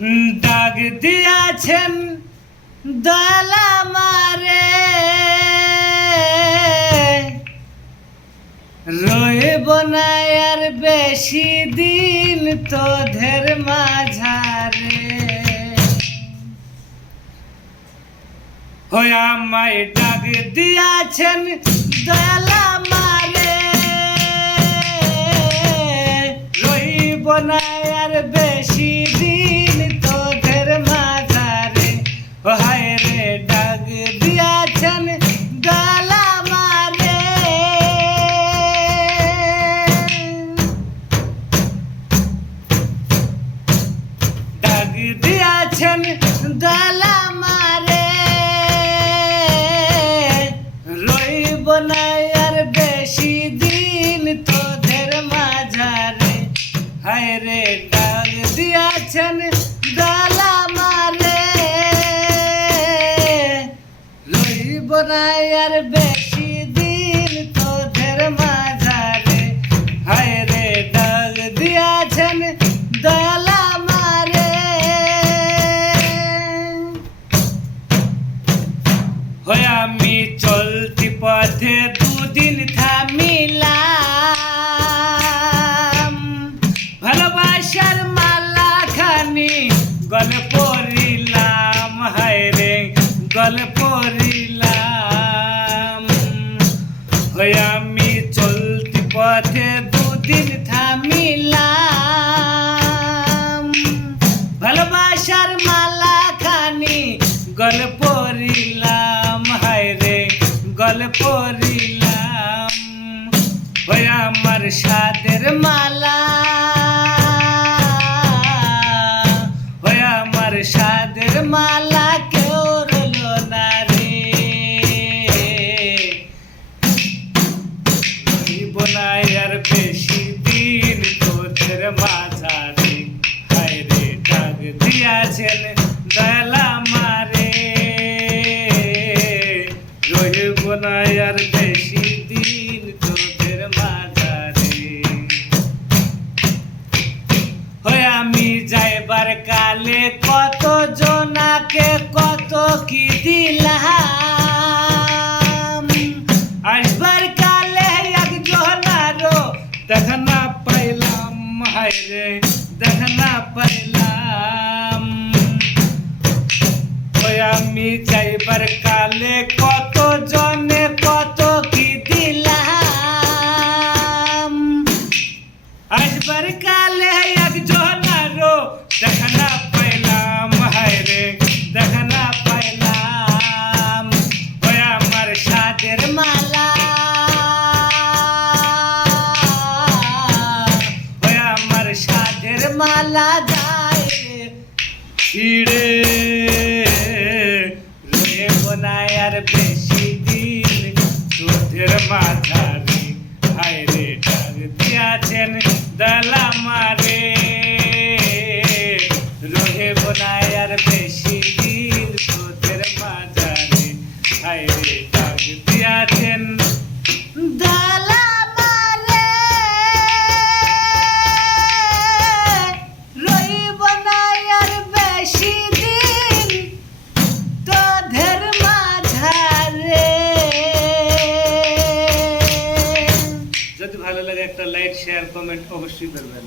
দাগ দিয়াছেন দয়ালা মারে। রইব না আর বেশি দিন তোদের মাঝারে। হয়ে আমায় ডাক দিয়াছেন দয়ালা মারে। রইব না আর বেশি দিন দিয়াছেন দয়ালা মারে। রইব না আর বেশি দিন তোদের মাঝারে। হায় রে ডাক দিয়াছেন দয়ালা মারে। রইব না আর বেশি দিন তোদের মাঝারে। পথে দুদিন থামিলাম। ভালোবাসার মালা খানি গলে গল পড়িলাম ওই আমার সাদের মালা। ওই আমার সাদের মালা কেউ রলো না রে। রইব আর বেশি দিন তোদের মাঝারে। হায় রে, ডাক দিয়াছেন না আর বেশি দিন তোদের মাঝারে। হয় আমি যাইবার কালে কত জনাকে কত কি দিলাম। আসবার কালে একজন আরও দেখা পাইলাম, হায় রে, দেখা পাইলাম। আমি যাইবার কালে কত সাদের মালা যায়। ছিড়ে রয়ে বোনায় আর বেশি দিন তোদের মাঝারে। হায় রে, ডাক দিয়াছেন দালা মারে। রহে বোনায় আর বেশি দিন তোদের মাঝারে। হায় রে, ডাক দিয়াছেন দালা একটা লাইক শেয়ার কমেন্ট অবশ্যই করবেন